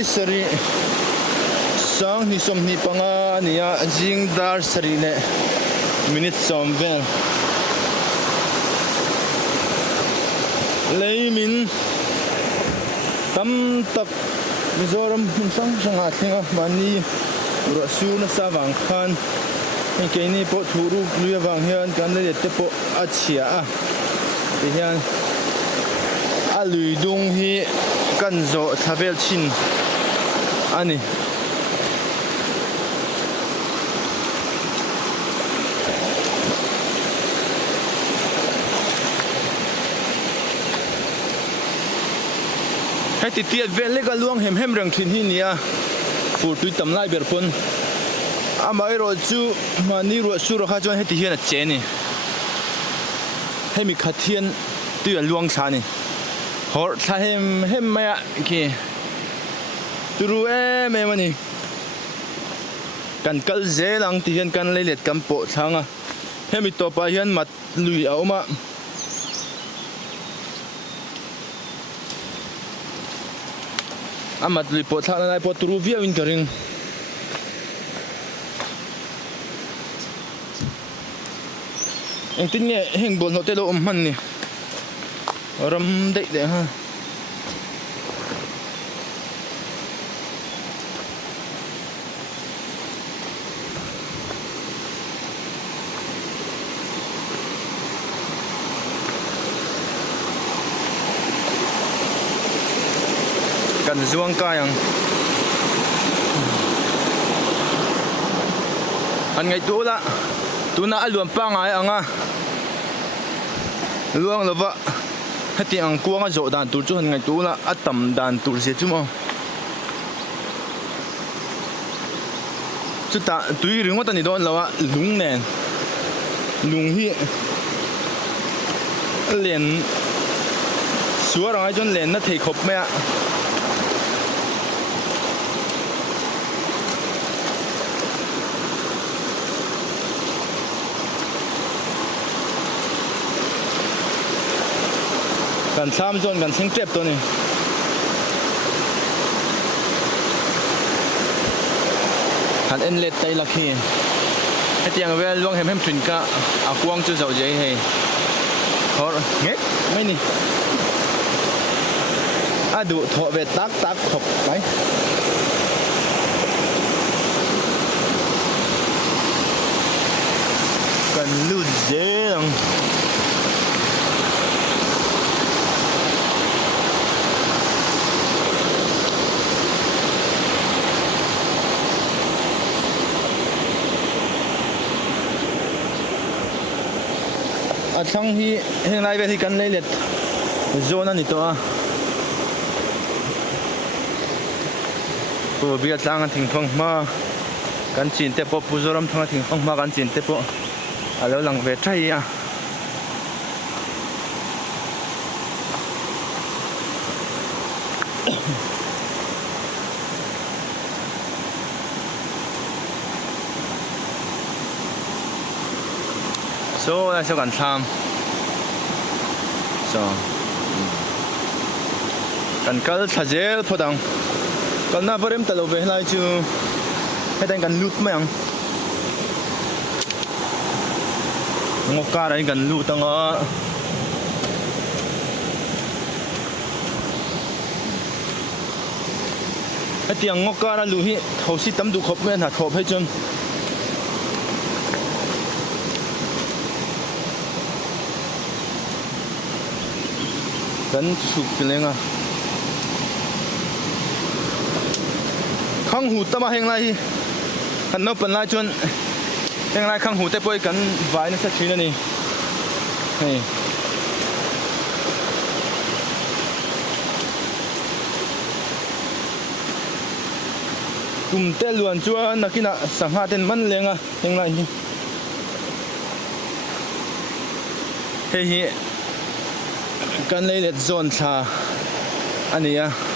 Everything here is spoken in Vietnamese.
ni sari sang ni som ni panga nia jing dar sari ne minute som vel leimin tam tak mizoram sang sanga thinga mani ro su na sawang khan ke ni po thuru luya wang hian kan le te po achia a ti hian a lui dung hi kan zo thavel chin ani hai ti tiat vel le ka luang hem hem rang thin hi nia fu tui tam lai ber pon amai ro chu mani ro su ro kha chuan heti hian a che ni hemi khathian tu a luang sa ni hor tha hem maya ki turu me mani kan kal zelang ti hian kan leilet kam po thanga hemi to pa hian mat lui a oma amat lui po thana nai po turu via win karing tin nghe hình bồn hộ tê lộ mặn nè râm đậy để ha cần zuang ca yang anh ngày tu la tu na aluam pa ngai anga luang lova hati ang kuanga zo dan tur chu han ngai tu la atam dan tur se chu mo chu ta tui ring wa ta ni don lawa lung nen lung hi len suar ai jon len na thei khop me aกันซ้ำจนกันเซ็งเจ็บตัวนี้หันเอ็นเล็ดไตลักฮีไอเตียงเวลล่วงเห็มเห็มถึงกะอากวางจุดเสาใจให้ฮอร์เงี้ยไม่นี่ดูถอดเวทตักขบไปกันลุ่นเจ๊งทั้งที่เฮงไลเวทีกันเลยเล็ดโซนนั่นนี่ตัวผู้เบียดสร้างกันถึงฟังมากันจีนเตปผู้โจรมทั้งถึงฟังมากันจีนเตปแล้วหลังเวทใช่อะโซ่แล้วช่วยกันทำโซ่กันก็ถ้าเจอพอดังกันน่าบริมตลอดเวลาจูให้ได้กันลุดไหมยังงอกการอะไรกันลุดตั้งไอ้เตียงงอกการลุยเขาสิตั้มดูครบเมื่อหาทบให้จนกันสุกเลยอ่ะข้างหูตะมาเฮงไรกันนับเป็นไรจนเฮงไรข้างหูแต่ป่วยกันไว้ในสักทีนั่นนี่กลุ่มเตลวนชัวนักกินอ่ะสังหารเต็นมันเลยอ่ะเฮงไรเฮ้ยกันเลยเล็ดโซนชาอันนี้อ่ะ